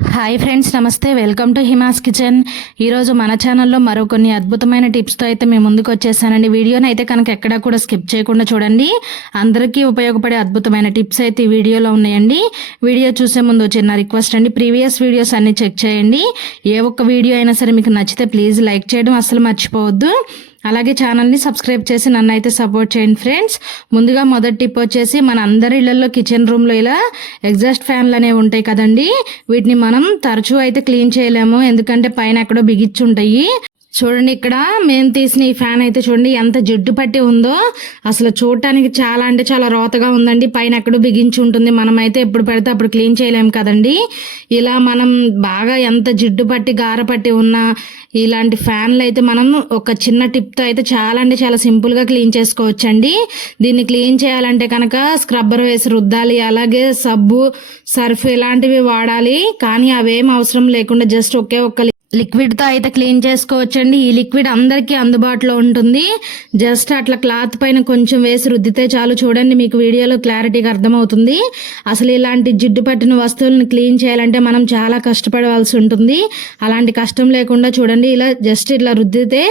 Hi friends నమస్తే. Welcome to Hima's kitchen. ఈరోజు మన ఛానల్లో మరో కొన్ని అద్భుతమైన టిప్స్తో అయితే మేము ముందుకు వచ్చేసానండి. వీడియోని అయితే కనుక ఎక్కడా కూడా స్కిప్ చేయకుండా చూడండి. అందరికీ ఉపయోగపడే అద్భుతమైన టిప్స్ అయితే ఈ వీడియోలో ఉన్నాయండి. వీడియో చూసే ముందు చిన్న రిక్వెస్ట్ అండి. ప్రీవియస్ వీడియోస్ అన్ని చెక్ చేయండి. ఏ ఒక్క వీడియో అయినా సరే మీకు నచ్చితే ప్లీజ్ లైక్ చేయడం అస్సలు మర్చిపోవద్దు. అలాగే ఛానల్ని సబ్స్క్రైబ్ చేసి నన్ను అయితే సపోర్ట్ చేయండి ఫ్రెండ్స్. ముందుగా మొదటి టిప్ వచ్చేసి మన అందరి ఇళ్ళలో కిచెన్ రూమ్లో ఇలా ఎగ్జాస్ట్ ఫ్యాన్లు అనేవి ఉంటాయి కదండి. వీటిని మనం తరచూ అయితే క్లీన్ చేయలేము. ఎందుకంటే పైన ఎక్కడో బిగిచ్చి ఉంటాయి. చూడండి ఇక్కడ మేము తీసిన ఈ ఫ్యాన్ అయితే చూడండి ఎంత జిడ్డు పట్టి ఉందో. అసలు చూడటానికి చాలా అంటే చాలా రోతగా ఉందండి. పైన ఎక్కడో బిగించి ఉంటుంది. మనం అయితే ఎప్పుడు పెడితే అప్పుడు క్లీన్ చేయలేము కదండి. ఇలా మనం బాగా ఎంత జిడ్డు పట్టి గార పట్టి ఉన్న ఇలాంటి ఫ్యాన్లు అయితే మనం ఒక చిన్న టిప్తో అయితే చాలా అంటే చాలా సింపుల్గా క్లీన్ చేసుకోవచ్చండి. దీన్ని క్లీన్ చేయాలంటే కనుక స్క్రబ్బర్ వేసి రుద్దాలి అలాగే సబ్బు సర్ఫ్ ఇలాంటివి వాడాలి. కానీ అవేం అవసరం లేకుండా జస్ట్ ఒకే ఒక్క లిక్విడ్తో అయితే క్లీన్ చేసుకోవచ్చండి. ఈ లిక్విడ్ అందరికీ అందుబాటులో ఉంటుంది. జస్ట్ అట్లా క్లాత్ పైన కొంచెం వేసి రుద్దితే చాలు. చూడండి మీకు వీడియోలో క్లారిటీగా అర్థమవుతుంది. అసలు ఇలాంటి జిడ్డు పట్టిన వస్తువులను క్లీన్ చేయాలంటే మనం చాలా కష్టపడవలసి ఉంటుంది. అలాంటి కష్టం లేకుండా చూడండి ఇలా జస్ట్ ఇట్లా రుద్దితే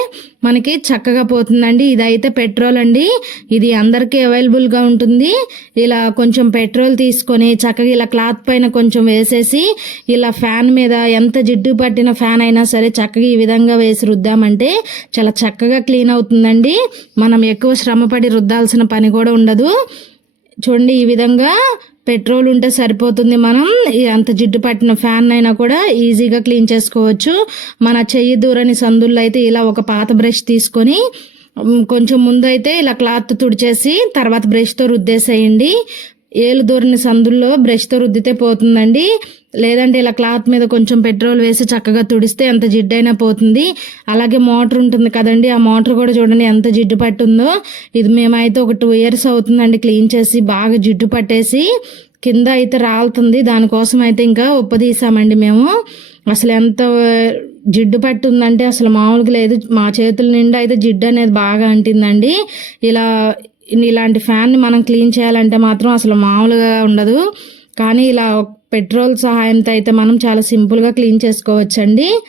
మనకి చక్కగా పోతుందండి. ఇదైతే పెట్రోల్ అండి. ఇది అందరికీ అవైలబుల్గా ఉంటుంది. ఇలా కొంచెం పెట్రోల్ తీసుకొని చక్కగా ఇలా క్లాత్ పైన కొంచెం వేసేసి ఇలా ఫ్యాన్ మీద ఎంత జిడ్డు పట్టిన ఫ్యాన్ అయినా సరే చక్కగా ఈ విధంగా వేసి రుద్దామంటే చాలా చక్కగా క్లీన్ అవుతుందండి. మనం ఎక్కువ శ్రమపడి రుద్దాల్సిన పని కూడా ఉండదు. చూడండి ఈ విధంగా పెట్రోల్ ఉంటే సరిపోతుంది మనం. అంత జిడ్డు పట్టిన ఫ్యాన్ అయినా కూడా ఈజీగా క్లీన్ చేసుకోవచ్చు. మన చెయ్యి దూరని సందుల్లో అయితే ఇలా ఒక పాత బ్రష్ తీసుకొని కొంచెం ముందు అయితే ఇలా క్లాత్ తుడిచేసి తర్వాత బ్రష్తో రుద్దేసేయండి. ఏలు దూరని సందుల్లో బ్రష్తో రుద్దితే పోతుందండి. లేదంటే ఇలా క్లాత్ మీద కొంచెం పెట్రోల్ వేసి చక్కగా తుడిస్తే ఎంత జిడ్డైనా పోతుంది. అలాగే మోటార్ ఉంటుంది కదండి ఆ మోటార్ కూడా చూడండి ఎంత జిడ్డు పట్టుందో. ఇది మేమైతే ఒక టూ ఇయర్స్ అవుతుందండి క్లీన్ చేసి బాగా జిడ్డు పట్టేసి కింద అయితే రాలుతుంది. దానికోసం అయితే ఇంకా ఉప్పదీసామండి మేము. అసలు ఎంత జిడ్డు పట్టుందంటే అసలు మామూలుగా లేదు. మా చేతుల నిండా అయితే జిడ్డు అనేది బాగా అంటిందండి. ఇలా ఇలాంటి ఫ్యాన్ని మనం క్లీన్ చేయాలంటే మాత్రం అసలు మామూలుగా ఉండదు. కానీ ఇలా పెట్రోల్ సహాయంతో అయితే మనం చాలా సింపుల్గా క్లీన్ చేసుకోవచ్చండి.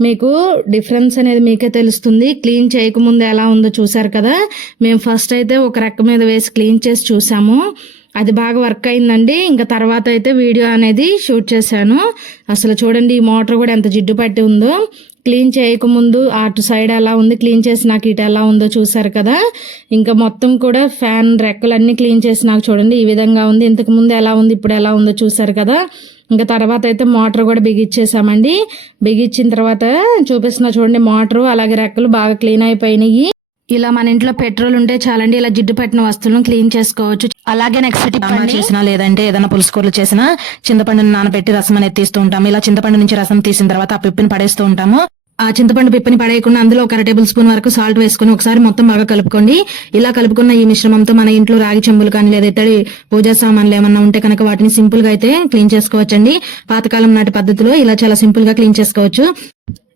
మీకు డిఫరెన్స్ అనేది మీకే తెలుస్తుంది. క్లీన్ చేయకముందు ఎలా ఉందో చూసారు కదా? మేము ఫస్ట్ అయితే ఒక రెక్క మీద వేసి క్లీన్ చేసి చూసాము. అది బాగా వర్క్ అయిందండి. ఇంకా తర్వాత అయితే వీడియో అనేది షూట్ చేశాను. అసలు చూడండి ఈ మోటార్ కూడా ఎంత జిడ్డు పట్టి ఉందో. క్లీన్ చేయకముందు అటు సైడ్ ఎలా ఉంది క్లీన్ చేసి నాకు ఇటు ఎలా ఉందో చూసారు కదా. ఇంకా మొత్తం కూడా ఫ్యాన్ రెక్కలన్నీ క్లీన్ చేసి నాకు చూడండి ఈ విధంగా ఉంది. ఇంతకుముందు ఎలా ఉంది ఇప్పుడు ఎలా ఉందో చూసారు కదా. ఇంకా తర్వాత అయితే మోటార్ కూడా బిగిచ్చేసామండి. బిగిచ్చిన తర్వాత చూపిస్తున్నా చూడండి మోటారు అలాగే రెక్కలు బాగా క్లీన్ అయిపోయినాయి. ఇలా మన ఇంట్లో పెట్రోల్ ఉంటే చాలండి ఇలా జిడ్డు పట్టిన వస్తువులను క్లీన్ చేసుకోవచ్చు. అలాగే నెక్స్ట్ టిప్ చేసినా లేదంటే ఏదైనా పులుసుకూరలు చేసినా చింతపండుని నానబెట్టి రసం అనేది తీస్తూ ఉంటాము ఇలా చింతపండు నుంచి రసం తీసిన తర్వాత ఆ పిప్పిని పడేస్తూ ఉంటాము. ఆ చింతపండు పిప్పిని పడేయకుండా అందులో ఒక అర టేబుల్ స్పూన్ వరకు సాల్ట్ వేసుకుని ఒకసారి మొత్తం బాగా కలుపుకోండి. ఇలా కలుపుకున్న ఈ మిశ్రమంతో మన ఇంట్లో రాగి చెంబులు కానీ లేదా ఇతడి పూజా సామాన్లు ఏమన్నా ఉంటే కనుక వాటిని సింపుల్గా అయితే క్లీన్ చేసుకోవచ్చండి. పాతకాలం నాటి పద్ధతిలో ఇలా చాలా సింపుల్గా క్లీన్ చేసుకోవచ్చు.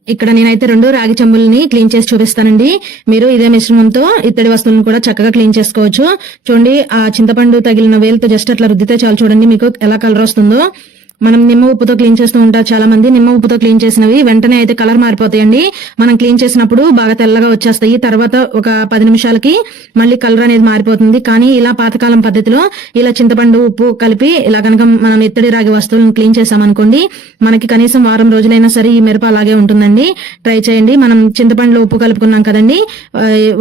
ఇక్కడ నేనైతే రెండు రాగి చెంబుల్ని క్లీన్ చేసి చూపిస్తానండి. మీరు ఇదే మిశ్రమంతో ఇత్తడి వస్తువులను కూడా చక్కగా క్లీన్ చేసుకోవచ్చు. చూడండి ఆ చింతపండు తగిలిన వేలుతో జస్ట్ అట్లా రుద్దితే చాలు. చూడండి మీకు ఎలా కలర్ వస్తుందో. మనం నిమ్మ ఉప్పుతో క్లీన్ చేస్తూ ఉంటారు చాలా మంది నిమ్మ ఉప్పుతో క్లీన్ చేసినవి వెంటనే అయితే కలర్ మారిపోతాయండి. మనం క్లీన్ చేసినప్పుడు బాగా తెల్లగా వచ్చేస్తాయి. తర్వాత ఒక పది నిమిషాలకి మళ్ళీ కలర్ అనేది మారిపోతుంది. కానీ ఇలా పాతకాలం పద్ధతిలో ఇలా చింతపండు ఉప్పు కలిపి ఇలా కనుక మనం ఇత్తడి రాగి వస్తువులను క్లీన్ చేసామనుకోండి మనకి కనీసం వారం రోజులైనా సరే ఈ మిరప అలాగే ఉంటుందండి. ట్రై చేయండి. మనం చింతపండులో ఉప్పు కలుపుకున్నాం కదండి.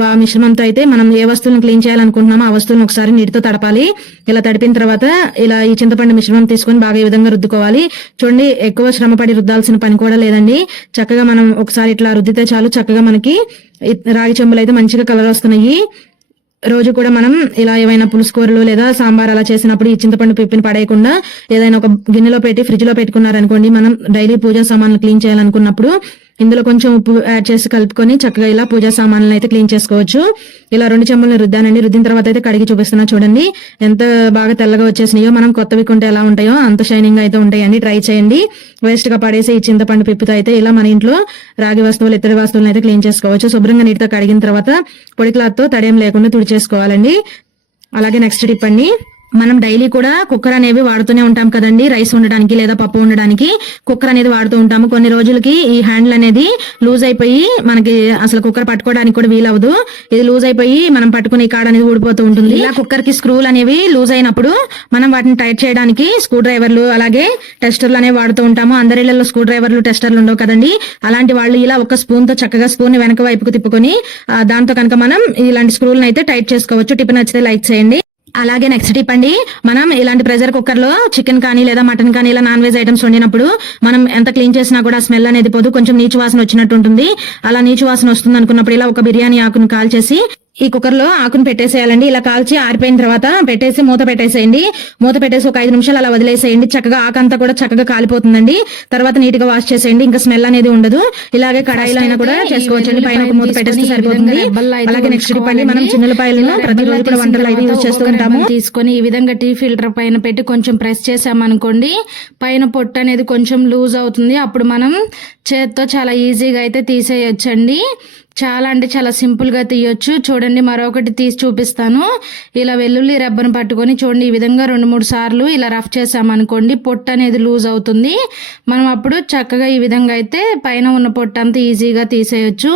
ఆ మిశ్రమంతో అయితే మనం ఏ వస్తువులను క్లీన్ చేయాలనుకుంటున్నామో ఆ వస్తువులను ఒకసారి నీటితో తడపాలి. ఇలా తడిపిన తర్వాత ఇలా ఈ చింతపండు మిశ్రమం తీసుకొని బాగా ఈ విధంగా రుద్దుకోవాలి చూడండి ఎక్కువ శ్రమపడి రుద్దాల్సిన పని కూడా లేదండి. చక్కగా మనం ఒకసారి ఇట్లా రుద్దితే చాలు. చక్కగా మనకి రాగి చెంబులు అయితే మంచిగా కలర్ వస్తున్నాయి. రోజు కూడా మనం ఇలా ఏమైనా పులుసుకూరలు లేదా సాంబార్ అలా చేసినప్పుడు ఈ చింతపండు పిప్పిని పడేయకుండా ఏదైనా ఒక గిన్నెలో పెట్టి ఫ్రిడ్జ్లో పెట్టుకున్నారనుకోండి మనం డైలీ పూజా సామాన్లు క్లీన్ చేయాలనుకున్నప్పుడు ఇందులో కొంచెం ఉప్పు యాడ్ చేసి కలుపుకొని చక్కగా ఇలా పూజా సామాన్లను అయితే క్లీన్ చేసుకోవచ్చు. ఇలా రెండు చెంబులను రుద్దానండి. రుద్దిన తర్వాత అయితే కడిగి చూపిస్తున్నా చూడండి. ఎంత బాగా తెల్లగా వచ్చేసినాయో మనం కొత్తవి కొంటే ఎలా ఉంటాయో అంత షైనింగ్ అయితే ఉంటాయండి. ట్రై చేయండి. వేస్ట్గా పడేసి ఈ చింతపండు పిప్పుతో అయితే ఇలా మన ఇంట్లో రాగి వస్తువులు ఇతర వస్తువులను అయితే క్లీన్ చేసుకోవచ్చు. శుభ్రంగా నీటితో కడిగిన తర్వాత పొడి క్లాత్తో తడేం లేకుండా తుడిచేసుకోవాలండి. అలాగే నెక్స్ట్ టిప్ అండి. మనం డైలీ కూడా కుక్కర్ అనేవి వాడుతూనే ఉంటాం కదండి. రైస్ ఉండడానికి లేదా పప్పు ఉండడానికి కుక్కర్ అనేది వాడుతూ ఉంటాము. కొన్ని రోజులకి ఈ హ్యాండిల్ అనేది లూజ్ అయిపోయి మనకి అసలు కుక్కర్ పట్టుకోవడానికి కూడా వీలవదు ఇది లూజ్ అయిపోయి మనం పట్టుకునే కాడ అనేది ఊడిపోతూ ఉంటుంది. ఇలా కుక్కర్కి స్క్రూలు అనేవి లూజ్ అయినప్పుడు మనం వాటిని టైట్ చేయడానికి స్క్రూ డ్రైవర్లు అలాగే టెస్టర్లు అనేవి వాడుతూ ఉంటాము. అందరి ఇళ్ళలో స్క్రూ డ్రైవర్లు టెస్టర్లు ఉండవు కదండి. అలాంటి వాళ్ళు ఇలా ఒక స్పూన్తో చక్కగా స్పూన్ వెనక వైపుకు తిప్పుకొని దాంతో కనుక మనం ఇలాంటి స్క్రూలను అయితే టైట్ చేసుకోవచ్చు. టిప్ నచ్చితే లైక్ చేయండి. అలాగే నెక్స్ట్ టిప్ అండి. మనం ఇలాంటి ప్రెషర్ కుక్కర్లో చికెన్ కానీ లేదా మటన్ కానీ ఇలా నాన్ వెజ్ ఐటమ్స్ వండినప్పుడు మనం ఎంత క్లీన్ చేసినా కూడా స్మెల్ అనేది పోదు. కొంచెం నీచు వాసన వచ్చినట్టు ఉంటుంది. అలా నీచు వాసన వస్తుంది అనుకున్నప్పుడు ఇలా ఒక బిర్యానీ ఆకును కాల్చేసి ఈ కుక్కర్లో ఆకును పెట్టేసేయాలండి. ఇలా కాల్చి ఆరిపోయిన తర్వాత పెట్టేసి మూత పెట్టేసేయండి. మూత పెట్టేసి ఒక ఐదు నిమిషాలు అలా వదిలేసేయండి. చక్కగా ఆకంతా కూడా చక్కగా కాలిపోతుందండి. తర్వాత నీట్గా వాష్ చేసేయండి. ఇంకా స్మెల్ అనేది ఉండదు. ఇలాగే కడాయిలో అయినా కూడా చేసుకోవచ్చండి. పైన ఒక మూత పెట్టేస్తే సరిపోతుంది. అలాగే నెక్స్ట్ అండి. మనం చిన్నపాయలను ప్రతిరోజు కూడా వంటలు అయితే యూజ్ చేస్తూ ఉంటాము. తీసుకొని ఈ విధంగా టీ ఫిల్టర్ పైన పెట్టి కొంచెం ప్రెస్ చేసామనుకోండి పైన పొట్టు అనేది కొంచెం లూజ్ అవుతుంది. అప్పుడు మనం చేత్తో చాలా ఈజీగా అయితే తీసేయొచ్చండి. చాలా అంటే చాలా సింపుల్గా తీయొచ్చు. చూడండి మరొకటి తీసి చూపిస్తాను. ఇలా వెల్లుల్లి రబ్బను పట్టుకొని చూడండి ఈ విధంగా రెండు మూడు సార్లు ఇలా రఫ్ చేసామనుకోండి పొట్టు అనేది లూజ్ అవుతుంది. మనం అప్పుడు చక్కగా ఈ విధంగా అయితే పైన ఉన్న పొట్టు అంతా ఈజీగా తీసేయచ్చు.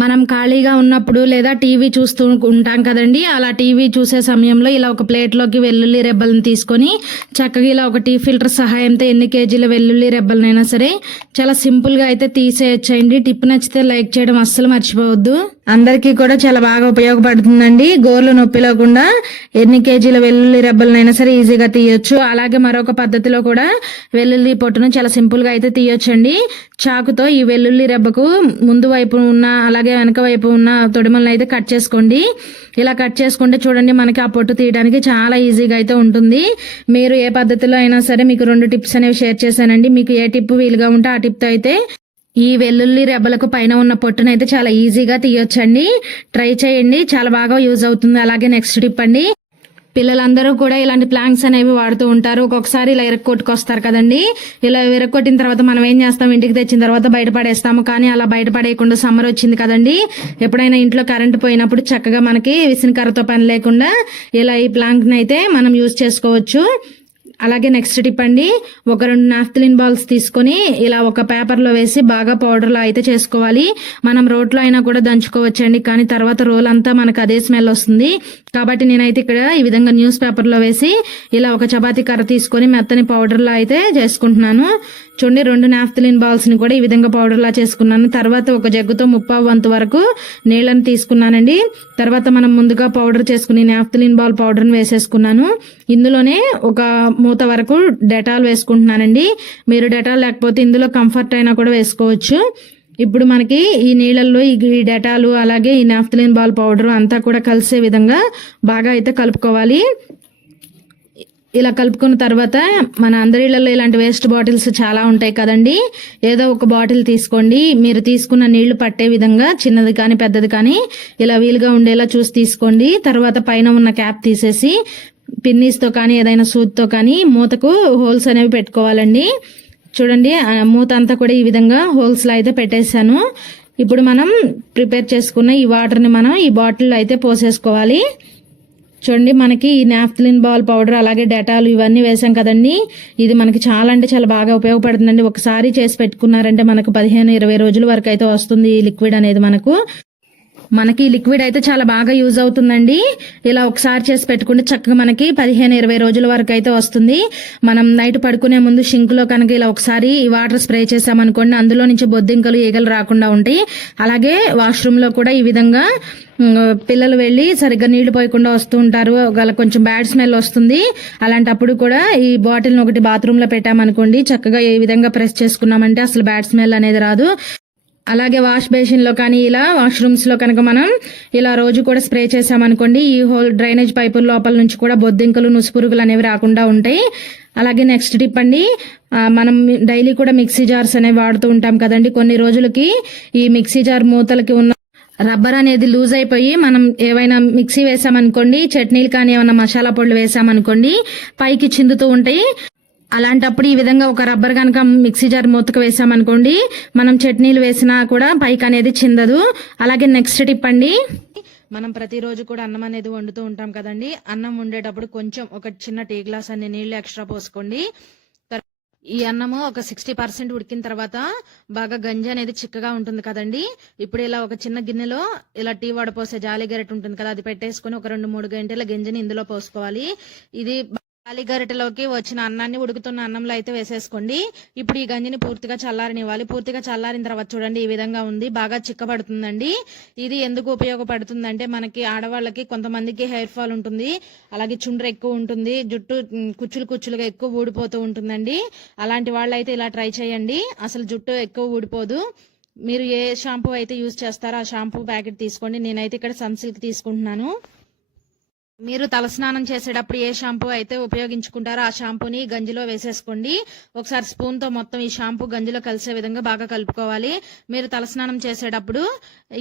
మనం ఖాళీగా ఉన్నప్పుడు లేదా టీవీ చూస్తూ ఉంటాం కదండి అలా టీవీ చూసే సమయంలో ఇలా ఒక ప్లేట్లోకి వెల్లుల్లి రెబ్బలను తీసుకొని చక్కగా ఇలా ఒక టీ ఫిల్టర్ సహాయంతో ఎన్ని కేజీల వెల్లుల్లి రెబ్బలనైనా సరే చాలా సింపుల్గా అయితే తీసేయచ్చండి. టిప్ నచ్చితే లైక్ చేయడం అస్సలు మర్చిపోవద్దు. అందరికీ కూడా చాలా బాగా ఉపయోగపడుతుందండి. గోర్లు నొప్పి లేకుండా ఎన్ని కేజీల వెల్లుల్లి రెబ్బలనైనా సరే ఈజీగా తీయొచ్చు. అలాగే మరొక పద్ధతిలో కూడా వెల్లుల్లి పొట్టును చాలా సింపుల్గా అయితే తీయొచ్చండి. చాకుతో ఈ వెల్లుల్లి రెబ్బకు ముందు వైపు ఉన్న అలాగే వెనక వైపు ఉన్న తొడిమలను అయితే కట్ చేసుకోండి. ఇలా కట్ చేసుకుంటే చూడండి మనకి ఆ పొట్టు తీయడానికి చాలా ఈజీగా అయితే ఉంటుంది. మీరు ఏ పద్ధతిలో అయినా సరే మీకు రెండు టిప్స్ అనేవి షేర్ చేశానండి. మీకు ఏ టిప్ వీలుగా ఉంటే ఆ టిప్తో అయితే ఈ వెల్లుల్లి రెబ్బలకు పైన ఉన్న పొట్టును అయితే చాలా ఈజీగా తీయొచ్చండి. ట్రై చేయండి. చాలా బాగా యూజ్ అవుతుంది. అలాగే నెక్స్ట్ టిప్ అండి. పిల్లలందరూ కూడా ఇలాంటి ప్లాంక్స్ అనేవి వాడుతూ ఉంటారు. ఒక్కొక్కసారి ఇలా ఇరక్కొట్టుకొస్తారు కదండి. ఇలా ఇరక్కొట్టిన తర్వాత మనం ఏం చేస్తాం? ఇంటికి తెచ్చిన తర్వాత బయటపడేస్తాము కానీ అలా బయటపడేయకుండా సమ్మర్ వచ్చింది కదండి. ఎప్పుడైనా ఇంట్లో కరెంట్ పోయినప్పుడు చక్కగా మనకి విసినకర్రతో పని లేకుండా ఇలా ఈ ప్లాంక్ని అయితే మనం యూజ్ చేసుకోవచ్చు. అలాగే నెక్స్ట్ టిప్ అండి. ఒక రెండు నాఫ్తలిన్ బాల్స్ తీసుకొని ఇలా ఒక పేపర్లో వేసి బాగా పౌడర్లో అయితే చేసుకోవాలి. మనం రోట్లో అయినా కూడా దంచుకోవచ్చండి. కానీ తర్వాత రోల్ అంతా మనకు అదే స్మెల్ వస్తుంది. కాబట్టి నేనైతే ఇక్కడ ఈ విధంగా న్యూస్ పేపర్లో వేసి ఇలా ఒక చపాతీ కర్ర తీసుకొని మెత్తని పౌడర్లో అయితే చేసుకుంటున్నాను. చూడండి రెండు నాఫ్తలిన్ బాల్స్ని కూడా ఈ విధంగా పౌడర్ లా చేసుకున్నాను. తర్వాత ఒక జగ్గుతో ముప్పావు వంతు వరకు నీళ్ళని తీసుకున్నానండి. తర్వాత మనం ముందుగా పౌడర్ చేసుకుని నాఫ్తలిన్ బాల్ పౌడర్ని వేసేసుకున్నాను. ఇందులోనే ఒక మూత వరకు డెటాల్ వేసుకుంటున్నానండి. మీరు డెటాల్ లేకపోతే ఇందులో కంఫర్ట్ అయినా కూడా వేసుకోవచ్చు. ఇప్పుడు మనకి ఈ నీళ్ళల్లో ఈ ఈ డెటాలు అలాగే ఈ నాఫ్తలిన్ బాల్ పౌడర్ అంతా కూడా కలిసే విధంగా బాగా అయితే కలుపుకోవాలి. ఇలా కలుపుకున్న తర్వాత మన అందరిళ్ళలో ఇలాంటి వేస్ట్ బాటిల్స్ చాలా ఉంటాయి కదండి. ఏదో ఒక బాటిల్ తీసుకోండి. మీరు తీసుకున్న నీళ్ళు పట్టే విధంగా చిన్నది కానీ పెద్దది కానీ ఇలా వీలుగా ఉండేలా చూసి తీసుకోండి. తర్వాత పైన ఉన్న క్యాప్ తీసేసి పిన్నీస్తో కానీ ఏదైనా సూత్తో కానీ మూతకు హోల్స్ అనేవి పెట్టుకోవాలండి. చూడండి మూత అంతా కూడా ఈ విధంగా హోల్స్లో అయితే పెట్టేశాను. ఇప్పుడు మనం ప్రిపేర్ చేసుకున్న ఈ వాటర్ని మనం ఈ బాటిల్లో అయితే పోసేసుకోవాలి. చూడండి మనకి ఈ నాఫ్తలిన్ బాల్ పౌడర్ అలాగే డెటాల్ ఇవన్నీ వేసాం కదండి. ఇది మనకి చాలా అంటే చాలా బాగా ఉపయోగపడుతుందండి. ఒకసారి చేసి పెట్టుకున్నారంటే మనకు పదిహేను ఇరవై రోజుల వరకు అయితే వస్తుంది ఈ లిక్విడ్ అనేది మనకు. మనకి ఈ లిక్విడ్ అయితే చాలా బాగా యూజ్ అవుతుందండి. ఇలా ఒకసారి చేసి పెట్టుకుంటే చక్కగా మనకి పదిహేను ఇరవై రోజుల వరకు అయితే వస్తుంది. మనం నైట్ పడుకునే ముందు షింక్లో కనుక ఇలా ఒకసారి ఈ వాటర్ స్ప్రే చేసామనుకోండి అందులో నుంచి బొద్దింకలు ఈగలు రాకుండా ఉంటాయి. అలాగే వాష్రూమ్లో కూడా ఈ విధంగా పిల్లలు వెళ్ళి సరిగ్గా నీళ్ళు పోయకుండా వస్తూ ఉంటారు. వాళ్ళ కొంచెం బ్యాడ్ స్మెల్ వస్తుంది. అలాంటప్పుడు కూడా ఈ బాటిల్ని ఒకటి బాత్రూంలో పెట్టామనుకోండి చక్కగా ఏ విధంగా ప్రెస్ చేసుకున్నామంటే అసలు బ్యాడ్ స్మెల్ అనేది రాదు. అలాగే వాష్ బేసిన్లో కానీ ఇలా వాష్రూమ్స్లో కనుక మనం ఇలా రోజు కూడా స్ప్రే చేసామనుకోండి ఈ హోల్ డ్రైనేజ్ పైపుల లోపల నుంచి కూడా బొద్దింకలు నుసుపురుగులు అనేవి రాకుండా ఉంటాయి. అలాగే నెక్స్ట్ టిప్ అండి మనం డైలీ కూడా మిక్సీ జార్స్ అనేవి వాడుతూ ఉంటాం కదండి. కొన్ని రోజులకి ఈ మిక్సీ జార్ మూతలకి ఉన్న రబ్బర్ అనేది లూజ్ అయిపోయి మనం ఏవైనా మిక్సీ వేసామనుకోండి చట్నీలు కానీ ఏమైనా మసాలా పొడులు వేసామనుకోండి పైకి చిందుతూ ఉంటాయి. అలాంటప్పుడు ఈ విధంగా ఒక రబ్బర్ కనుక మిక్సీ జార్ మూతకు వేసామనుకోండి మనం చట్నీలు వేసినా కూడా పైకి అనేది చిందదు. అలాగే నెక్స్ట్ టిప్ అండి మనం ప్రతిరోజు కూడా అన్నం అనేది వండుతూ ఉంటాం కదండి. అన్నం వండేటప్పుడు కొంచెం ఒక చిన్న టీ గ్లాస్ అన్ని నీళ్ళు ఎక్స్ట్రా పోసుకోండి. ఈ అన్నము ఒక సిక్స్టీ పర్సెంట్ ఉడికిన తర్వాత బాగా గంజి అనేది చిక్కగా ఉంటుంది కదండి. ఇప్పుడు ఇలా ఒక చిన్న గిన్నెలో ఇలా టీ వడపోసే జాలి గరెట్ ఉంటుంది కదా అది పెట్టేసుకొని ఒక రెండు మూడు గంటల గింజని ఇందులో పోసుకోవాలి. ఇది జాలి వచ్చిన అన్నాన్ని ఉడుకుతున్న అన్నంలో అయితే వేసేసుకోండి. ఇప్పుడు ఈ గంజిని పూర్తిగా చల్లారనివ్వాలి. పూర్తిగా చల్లారిన తర్వాత చూడండి ఈ విధంగా ఉంది. బాగా చిక్కబడుతుందండి. ఇది ఎందుకు ఉపయోగపడుతుందంటే మనకి ఆడవాళ్ళకి కొంతమందికి హెయిర్ ఫాల్ ఉంటుంది. అలాగే చుండ్ర ఎక్కువ ఉంటుంది. జుట్టు కుచ్చులు కుచ్చులుగా ఎక్కువ ఊడిపోతూ ఉంటుందండి. అలాంటి వాళ్ళైతే ఇలా ట్రై చేయండి. అసలు జుట్టు ఎక్కువ ఊడిపోదు. మీరు ఏ షాంపూ అయితే యూజ్ చేస్తారో ఆ షాంపూ ప్యాకెట్ తీసుకోండి. నేనైతే ఇక్కడ సన్సిల్క్ తీసుకుంటున్నాను. మీరు తలస్నానం చేసేటప్పుడు ఏ షాంపూ అయితే ఉపయోగించుకుంటారో ఆ షాంపూని గంజిలో వేసేసుకోండి. ఒకసారి స్పూన్తో మొత్తం ఈ షాంపూ గంజిలో కలిసే విధంగా బాగా కలుపుకోవాలి. మీరు తలస్నానం చేసేటప్పుడు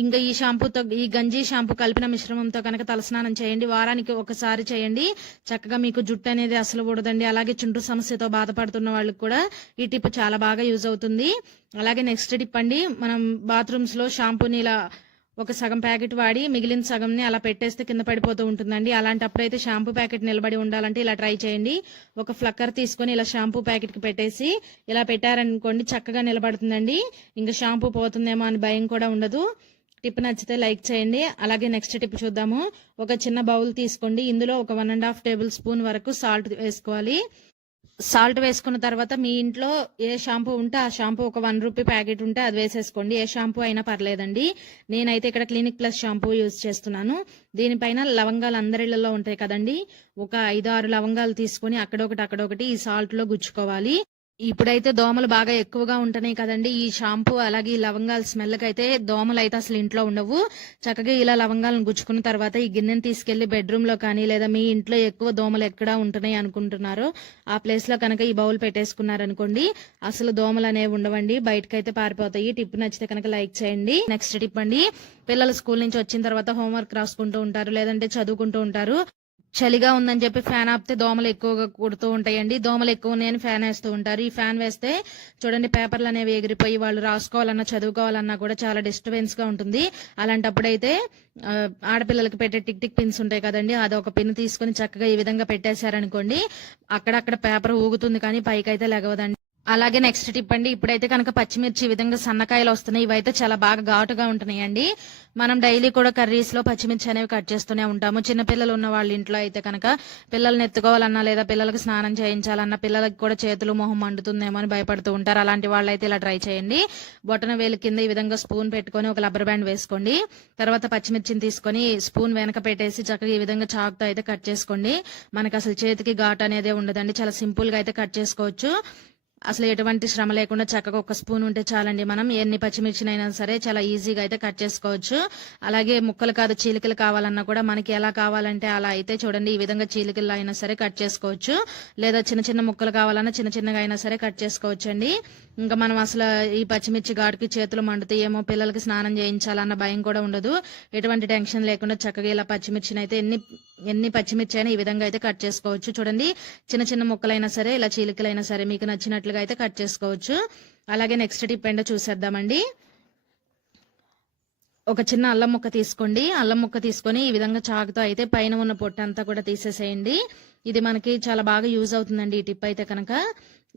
ఇంకా ఈ షాంపూతో ఈ గంజి షాంపూ కలిపిన మిశ్రమంతో కనుక తలస్నానం చేయండి. వారానికి ఒకసారి చేయండి. చక్కగా మీకు జుట్టు అనేది అసలు ఊడదండి. అలాగే చుండ్రు సమస్యతో బాధపడుతున్న వాళ్ళకి కూడా ఈ టిప్ చాలా బాగా యూజ్ అవుతుంది. అలాగే నెక్స్ట్ టిప్ అండి మనం బాత్రూమ్స్లో షాంపూని ఇలా ఒక సగం ప్యాకెట్ వాడి మిగిలిన సగంని అలా పెట్టేస్తే కింద పడిపోతూ ఉంటుందండి. అయితే షాంపూ ప్యాకెట్ నిలబడి ఉండాలంటే ఇలా ట్రై చేయండి. ఒక ఫ్లక్కర్ తీసుకొని ఇలా షాంపూ ప్యాకెట్కి పెట్టేసి ఇలా పెట్టారనుకోండి చక్కగా నిలబడుతుందండి. ఇంకా షాంపూ పోతుందేమో అని భయం కూడా ఉండదు. టిప్ నచ్చితే లైక్ చేయండి. అలాగే నెక్స్ట్ టిప్ చూద్దాము. ఒక చిన్న బౌల్ తీసుకోండి. ఇందులో ఒక one and half tablespoon వరకు సాల్ట్ వేసుకోవాలి. సాల్ట్ వేసుకున్న తర్వాత మీ ఇంట్లో ఏ షాంపూ ఉంటే ఆ షాంపూ ఒక వన్ రూపీ ప్యాకెట్ ఉంటే అది వేసేసుకోండి. ఏ షాంపూ అయినా పర్లేదండి. నేనైతే ఇక్కడ క్లినిక్ ప్లస్ షాంపూ యూజ్ చేస్తున్నాను. దీనిపైన లవంగాలు అందరిళ్ళలో ఉంటాయి కదండి. ఒక ఐదు ఆరు లవంగాలు తీసుకొని అక్కడొకటి అక్కడొకటి ఈ సాల్ట్లో గుచ్చుకోవాలి. ఇప్పుడైతే దోమలు బాగా ఎక్కువగా ఉంటున్నాయి కదండి. ఈ షాంపూ అలాగే ఈ లవంగాల స్మెల్ అయితే దోమలు అయితే అసలు ఇంట్లో ఉండవు. చక్కగా ఇలా లవంగాలను గుచ్చుకున్న తర్వాత ఈ గిన్నెని తీసుకెళ్ళి బెడ్రూమ్లో కానీ లేదా మీ ఇంట్లో ఎక్కువ దోమలు ఎక్కడ ఉంటున్నాయి అనుకుంటున్నారో. ఆ ప్లేస్లో కనుక ఈ బౌల్ పెట్టేసుకున్నారనుకోండి అసలు దోమలు అనేవి ఉండవండి. బయటకైతే పారిపోతాయి. టిప్ నచ్చితే కనుక లైక్ చేయండి. నెక్స్ట్ టిప్ అండి పిల్లలు స్కూల్ నుంచి వచ్చిన తర్వాత హోంవర్క్ రాసుకుంటూ ఉంటారు లేదంటే చదువుకుంటూ ఉంటారు. చలిగా ఉందని చెప్పి ఫ్యాన్ ఆపితే దోమలు ఎక్కువగా కుడుతూ ఉంటాయండి. దోమలు ఎక్కువ ఉన్నాయని ఫ్యాన్ వేస్తూ ఉంటారు. ఈ ఫ్యాన్ వేస్తే చూడండి పేపర్లు అనేవి ఎగిరిపోయి వాళ్ళు రాసుకోవాలన్నా చదువుకోవాలన్నా కూడా చాలా డిస్టర్బెన్స్గా ఉంటుంది. అలాంటప్పుడైతే ఆ, ఆడపిల్లలకి పెట్టే టిక్ టిక్ పిన్స్ ఉంటాయి కదండి. అది ఒక పిన్ తీసుకొని చక్కగా ఈ విధంగా పెట్టేశారనుకోండి అక్కడక్కడ పేపర్ ఊగుతుంది కానీ పైకి అయితే లెగవదండి. అలాగే నెక్స్ట్ టిప్ అండి. ఇప్పుడైతే కనుక పచ్చిమిర్చి ఈ విధంగా సన్నకాయలు వస్తున్నాయి. ఇవైతే చాలా బాగా ఘాటుగా ఉంటున్నాయి అండి మనం డైలీ కూడా కర్రీస్లో పచ్చిమిర్చి అనేవి కట్ చేస్తూనే ఉంటాము. చిన్నపిల్లలు ఉన్న వాళ్ళ ఇంట్లో అయితే కనుక పిల్లల్ని ఎత్తుకోవాలన్నా లేదా పిల్లలకు స్నానం చేయించాలన్నా పిల్లలకి కూడా చేతులు మొహం మండుతుందేమో అని భయపడుతూ ఉంటారు. అలాంటి వాళ్ళైతే ఇలా ట్రై చేయండి. బొటన వేలు కింద ఈ విధంగా స్పూన్ పెట్టుకొని ఒక రబ్బర్ బ్యాండ్ వేసుకోండి. తర్వాత పచ్చిమిర్చిని తీసుకొని స్పూన్ వెనక పెట్టేసి చక్కగా ఈ విధంగా చాకుతో అయితే కట్ చేసుకోండి. మనకు అసలు చేతికి ఘాట్ అనేది ఉండదండి. చాలా సింపుల్గా అయితే కట్ చేసుకోవచ్చు. అసలు ఎటువంటి శ్రమ లేకుండా చక్కగా ఒక స్పూన్ ఉంటే చాలండి మనం. ఎన్ని పచ్చిమిర్చినైనా సరే చాలా ఈజీగా అయితే కట్ చేసుకోవచ్చు. అలాగే ముక్కలు కాదు చీలికలు కావాలన్నా కూడా మనకి ఎలా కావాలంటే అలా అయితే చూడండి. ఈ విధంగా చీలికలు అయినా సరే కట్ చేసుకోవచ్చు. లేదా చిన్న చిన్న ముక్కలు కావాలన్నా చిన్న చిన్నగా అయినా సరే కట్ చేసుకోవచ్చు అండి ఇంకా మనం అసలు ఈ పచ్చిమిర్చి గాడికి చేతులు మండుతాయి ఏమో పిల్లలకి స్నానం చేయించాలన్న భయం కూడా ఉండదు. ఎటువంటి టెన్షన్ లేకుండా చక్కగా ఇలా పచ్చిమిర్చిని అయితే ఎన్ని ఎన్ని పచ్చిమిర్చి అయినా ఈ విధంగా అయితే కట్ చేసుకోవచ్చు. చూడండి చిన్న చిన్న ముక్కలైనా సరే ఇలా చీలికలైనా సరే మీకు నచ్చినట్లుగా అయితే కట్ చేసుకోవచ్చు. అలాగే నెక్స్ట్ టిప్ ఏంటో చూసేద్దామండి. ఒక చిన్న అల్లం ముక్క తీసుకోండి. అల్లం ముక్క తీసుకొని ఈ విధంగా చాకుతో అయితే పైన ఉన్న పొట్టు అంతా కూడా తీసేసేయండి. ఇది మనకి చాలా బాగా యూజ్ అవుతుందండి ఈ టిప్ అయితే కనుక.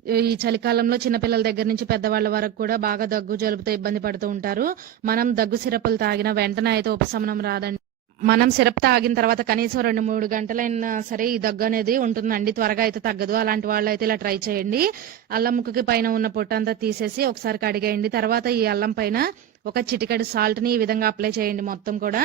ఈ చలికాలంలో చిన్నపిల్లల దగ్గర నుంచి పెద్దవాళ్ళ వరకు కూడా బాగా దగ్గు జలుబుతో ఇబ్బంది పడుతూ ఉంటారు. మనం దగ్గు సిరపులు తాగిన వెంటనే అయితే ఉపశమనం రాదండి. మనం సిరప్ తాగిన తర్వాత కనీసం రెండు మూడు గంటలైనా సరే ఈ దగ్గు అనేది ఉంటుందండి. త్వరగా అయితే తగ్గదు. అలాంటి వాళ్ళు అయితే ఇలా ట్రై చేయండి. అల్లం ముక్కకి పైన ఉన్న పొట్టు అంతా తీసేసి ఒకసారి కడిగేయండి. తర్వాత ఈ అల్లం పైన ఒక చిటికెడు సాల్ట్ని ఈ విధంగా అప్లై చేయండి మొత్తం కూడా.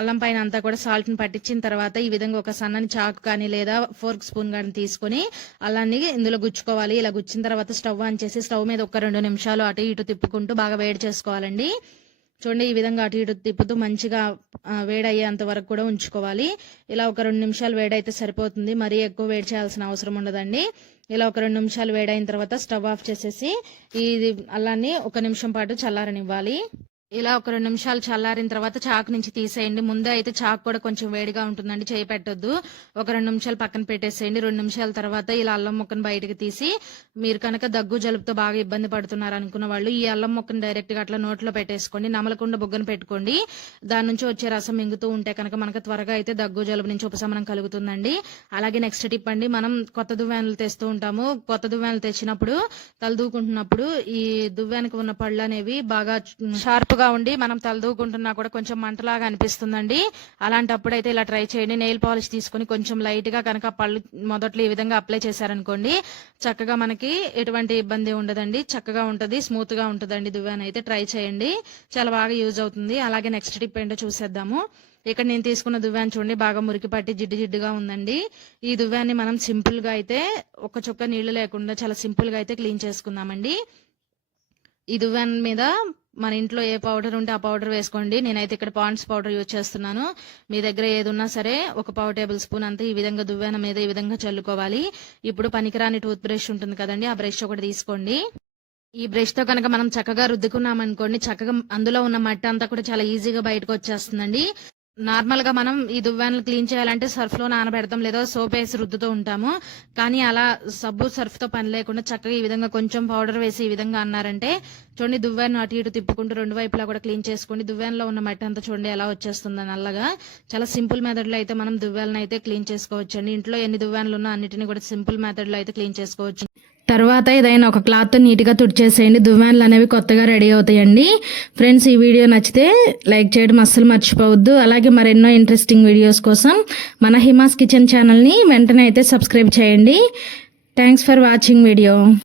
అల్లం పైన అంతా కూడా సాల్ట్ని పట్టించిన తర్వాత ఈ విధంగా ఒక సన్నని చాకు కానీ లేదా ఫోర్క్ స్పూన్ కానీ తీసుకొని అల్లాన్ని ఇందులో గుచ్చుకోవాలి. ఇలా గుచ్చిన తర్వాత స్టవ్ ఆన్ చేసి స్టవ్ మీద ఒక రెండు నిమిషాలు అటు ఇటు తిప్పుకుంటూ బాగా వేడి చేసుకోవాలండి. చూడండి ఈ విధంగా అటు ఇటు తిప్పుతూ మంచిగా వేడయ్యేంత వరకు కూడా ఉంచుకోవాలి. ఇలా ఒక రెండు నిమిషాలు వేడైతే సరిపోతుంది. మరీ ఎక్కువ వేడి చేయాల్సిన అవసరం ఉండదండి. ఇలా ఒక రెండు నిమిషాలు వేడైన తర్వాత స్టవ్ ఆఫ్ చేసేసి ఇది అల్లాన్ని ఒక నిమిషం పాటు చల్లారనివ్వాలి. ఇలా ఒక రెండు నిమిషాలు చల్లారిన తర్వాత చాకు నుంచి తీసేయండి. ముందే అయితే చాకు కూడా కొంచెం వేడిగా ఉంటుందండి. చేయి పెట్టొద్దు. ఒక రెండు నిమిషాలు పక్కన పెట్టేసేయండి. రెండు నిమిషాల తర్వాత ఇలా అల్లం ముక్కను బయటకు తీసి మీరు కనుక దగ్గు జలుబుతో బాగా ఇబ్బంది పడుతున్నారు అనుకున్న వాళ్ళు ఈ అల్లం ముక్కను డైరెక్ట్గా అట్లా నోట్లో పెట్టేసుకోండి. నమలకుండా బుగ్గను పెట్టుకోండి. దాని నుంచి వచ్చే రసం మింగుతూ ఉంటే కనుక మనకు త్వరగా అయితే దగ్గు జలుబు నుంచి ఉపశమనం కలుగుతుందండి. అలాగే నెక్స్ట్ టిప్ అండి. మనం కొత్త దువ్వెనలు తెస్తూ ఉంటాము. కొత్త దువ్వెనలు తెచ్చినప్పుడు తలదూకుంటున్నప్పుడు ఈ దువ్వానికి ఉన్న పళ్ళు అనేవి బాగా షార్ప్ గా ఉండి మనం తలదూకుంటున్నా కూడా కొంచెం మంటలాగా అనిపిస్తుందండి. అలాంటప్పుడు అయితే ఇలా ట్రై చేయండి. నెయిల్ పాలిష్ తీసుకొని కొంచెం లైట్గా కనుక పళ్ళు మొదట్లో ఈ విధంగా అప్లై చేశారనుకోండి చక్కగా మనకి ఎటువంటి ఇబ్బంది ఉండదండి. చక్కగా ఉంటుంది స్మూత్గా ఉంటదండి అయితే ట్రై చేయండి. చాలా బాగా యూజ్ అవుతుంది. అలాగే నెక్స్ట్ టిప్ ఏంటో చూసేద్దాము. ఇక్కడ నేను తీసుకున్న దువ్వాన్ని చూడండి బాగా మురికి పట్టి జిడ్డు జిడ్డుగా ఉందండి. ఈ దువ్వాన్ని మనం సింపుల్గా అయితే ఒక చుక్క నీళ్ళు లేకుండా చాలా సింపుల్గా అయితే క్లీన్ చేసుకుందామండి. ఈ దువ్వాన్ మీద మన ఇంట్లో ఏ పౌడర్ ఉంటే ఆ పౌడర్ వేసుకోండి. నేనైతే ఇక్కడ పాండ్స్ పౌడర్ యూజ్ చేస్తున్నాను. మీ దగ్గర ఏది ఉన్నా సరే ఒక పావు టేబుల్ స్పూన్ అంతా ఈ విధంగా దువ్వెన మీద ఈ విధంగా చల్లుకోవాలి. ఇప్పుడు పనికిరాని టూత్ బ్రష్ ఉంటుంది కదండి ఆ బ్రష్ ఒకటి తీసుకోండి. ఈ బ్రష్తో కనుక మనం చక్కగా రుద్దుకున్నాం అనుకోండి చక్కగా అందులో ఉన్న మట్టి అంతా కూడా చాలా ఈజీగా బయటకు వచ్చేస్తుందండి. నార్మల్గా మనం ఈ దువ్వెనలు క్లీన్ చేయాలంటే సర్ఫ్లో నానబెడతాం లేదా సోప్ వేసి రుద్దుతూ ఉంటాము. కానీ అలా సబ్బు సర్ఫ్తో పని లేకుండా చక్కగా ఈ విధంగా కొంచెం పౌడర్ వేసి ఈ విధంగా అన్నారంటే చూడండి దువ్వాన్ని అటు ఇటు తిప్పుకుంటూ రెండు వైపులా కూడా క్లీన్ చేసుకోండి దువ్వాన్లో ఉన్న మట్టి అంతా చూడండి ఎలా వచ్చేస్తుంది నల్లగా చాలా సింపుల్ మెథడ్లో అయితే మనం దువ్వాలను అయితే క్లీన్ చేసుకోవచ్చండి. ఇంట్లో ఎన్ని దువ్వాన్లు ఉన్నా అన్నిటిని కూడా సింపుల్ మెథడ్లో అయితే క్లీన్ చేసుకోవచ్చు. తర్వాత ఏదైనా ఒక క్లాత్తో నీట్గా తుడిచేసేయండి. దువ్వాన్లు అనేవి కొత్తగా రెడీ అవుతాయండి. ఫ్రెండ్స్ ఈ వీడియో నచ్చితే లైక్ చేయడం అస్సలు మర్చిపోవద్దు. అలాగే మరెన్నో ఇంట్రెస్టింగ్ వీడియోస్ కోసం మన హిమాస్ కిచెన్ ఛానల్ని వెంటనే అయితే సబ్స్క్రైబ్ చేయండి. Thanks for watching video